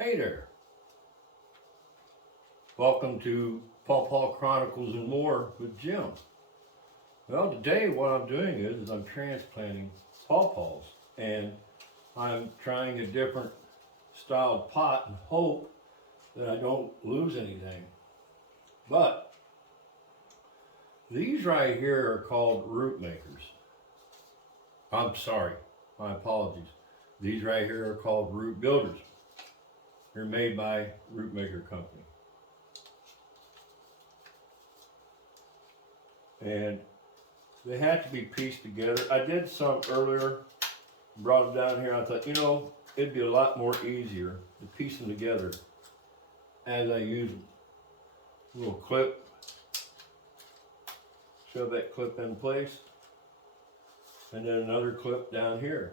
Hey there, welcome to Pawpaw Chronicles and More with Jim. Well, today what I'm doing is I'm transplanting pawpaws, and I'm trying a different styled pot and hope that I don't lose anything. But these right here are called root makers. I'm sorry, my apologies. These right here are called root builders. They're made by Root Maker Company. And they had to be pieced together. I did some earlier, brought them down here. I thought, it'd be a lot more easier to piece them together as I use them. A little clip, shove that clip in place, and then another clip down here.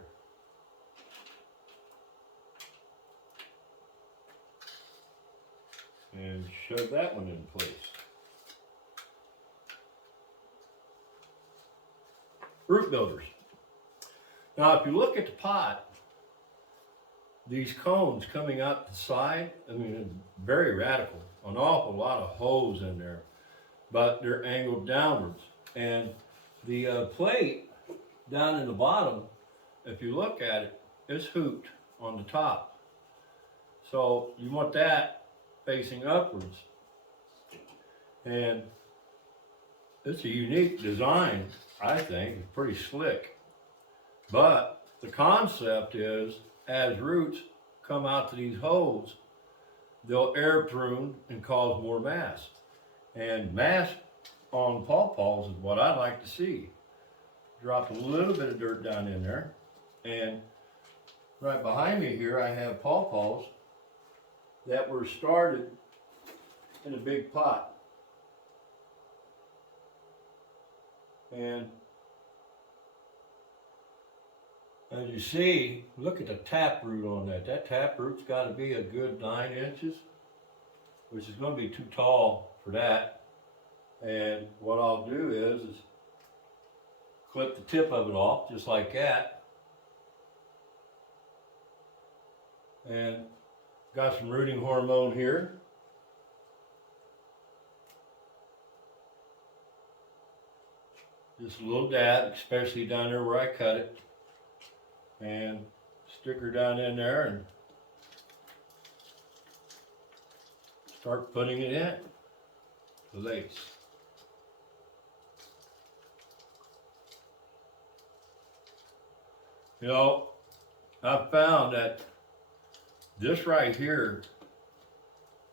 And shove that one in place. Root builders. Now, if you look at the pot, these cones coming out the side, it's very radical. An awful lot of holes in there, but they're angled downwards. And the plate down in the bottom, if you look at it, is hooped on the top. So you want that facing upwards. And it's a unique design, I think. It's pretty slick. But the concept is, as roots come out to these holes, they'll air prune and cause more mass. And mass on pawpaws is what I like to see. Drop a little bit of dirt down in there. And right behind me here, I have pawpaws that were started in a big pot. And as you see, look at the taproot on that. That taproot's got to be a good 9 inches, which is going to be too tall for that. And what I'll do is clip the tip of it off, just like that. And got some rooting hormone here. Just a little dab, especially down there where I cut it. And stick her down in there and start putting it in place. I found that this right here,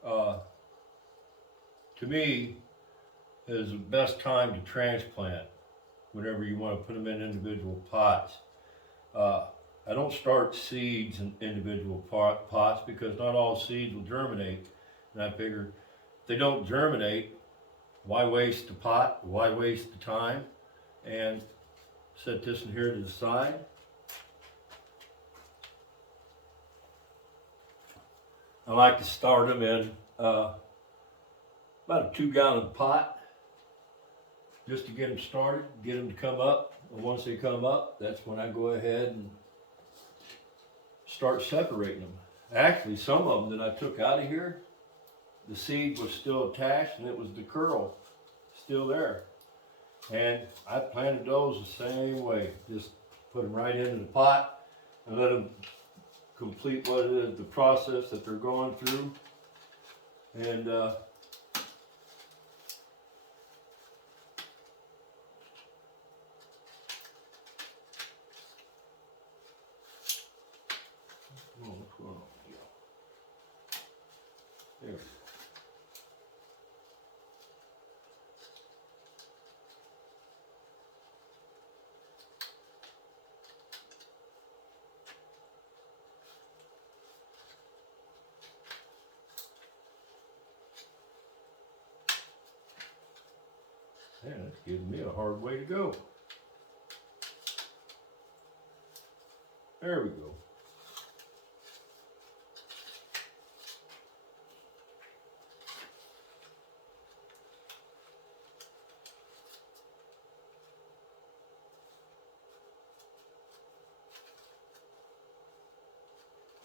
to me, is the best time to transplant whenever you want to put them in individual pots. I don't start seeds in individual pots because not all seeds will germinate. And I figure if they don't germinate, why waste the pot? Why waste the time? And set this in here to the side. I like to start them in about a 2-gallon pot just to get them started, get them to come up. And once they come up, that's when I go ahead and start separating them. Actually, some of them that I took out of here, the seed was still attached and it was the curl still there. And I planted those the same way. Just put them right into the pot and let them complete what it is, the process that they're going through. And what's going on here? There we go. Man, that's giving me a hard way to go. There we go.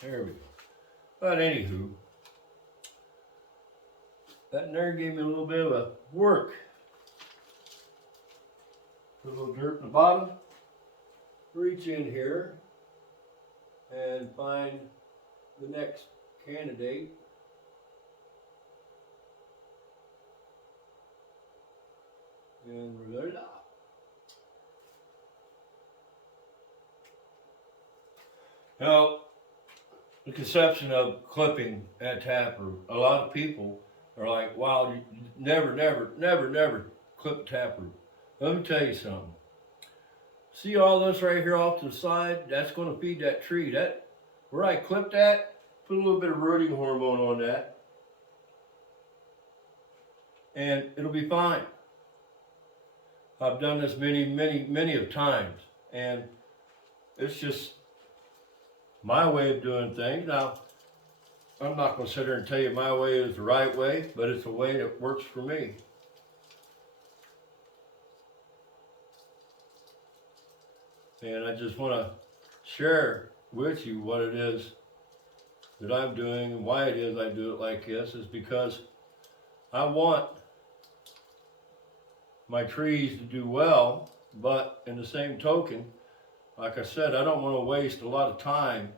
There we go. But anywho, that there gave me a little bit of a work. Put a little dirt in the bottom. Reach in here and find the next candidate. And voila. Now, the conception of clipping at taproot, a lot of people are like, wow, you never clip taproot. Let me tell you something. See all this right here off to the side? That's going to feed that tree. That where I clipped that, put a little bit of rooting hormone on that, and it'll be fine. I've done this many of times, and it's just my way of doing things. Now, I'm not going to sit here and tell you my way is the right way, but it's a way that works for me. And I just want to share with you what it is that I'm doing and why it is I do it like this, is because I want my trees to do well, but in the same token, like I said, I don't want to waste a lot of time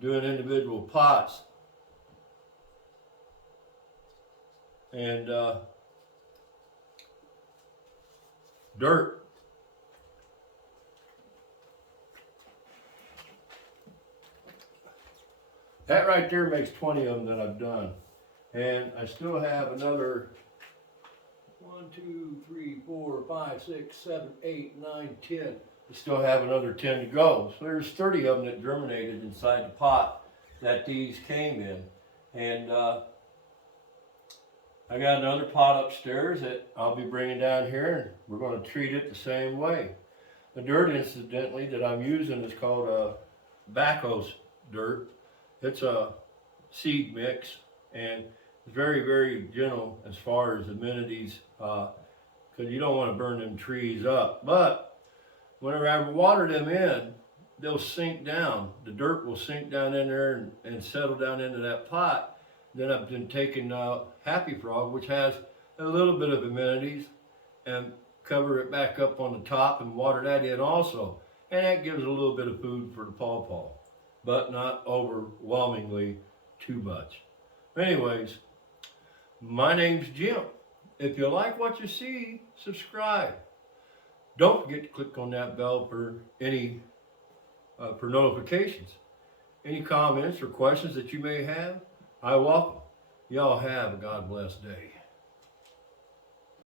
doing individual pots. And dirt. That right there makes 20 of them that I've done. And I still have another 1, 2, 3, 4, 5, 6, 7, 8, 9, 10. I still have another 10 to go. So there's 30 of them that germinated inside the pot that these came in. And I got another pot upstairs that I'll be bringing down here, and we're going to treat it the same way. The dirt, incidentally, that I'm using is called Bacchus dirt. It's a seed mix, and it's very gentle as far as amenities, because you don't want to burn them trees up. But whenever I water them in, they'll sink down. The dirt will sink down in there and settle down into that pot. Then I've been taking Happy Frog, which has a little bit of amenities, and cover it back up on the top and water that in also. And that gives a little bit of food for the pawpaw, but not overwhelmingly too much. Anyways, my name's Jim. If you like what you see, subscribe. Don't forget to click on that bell for any for notifications. Any comments or questions that you may have, I welcome. Y'all have a God bless day.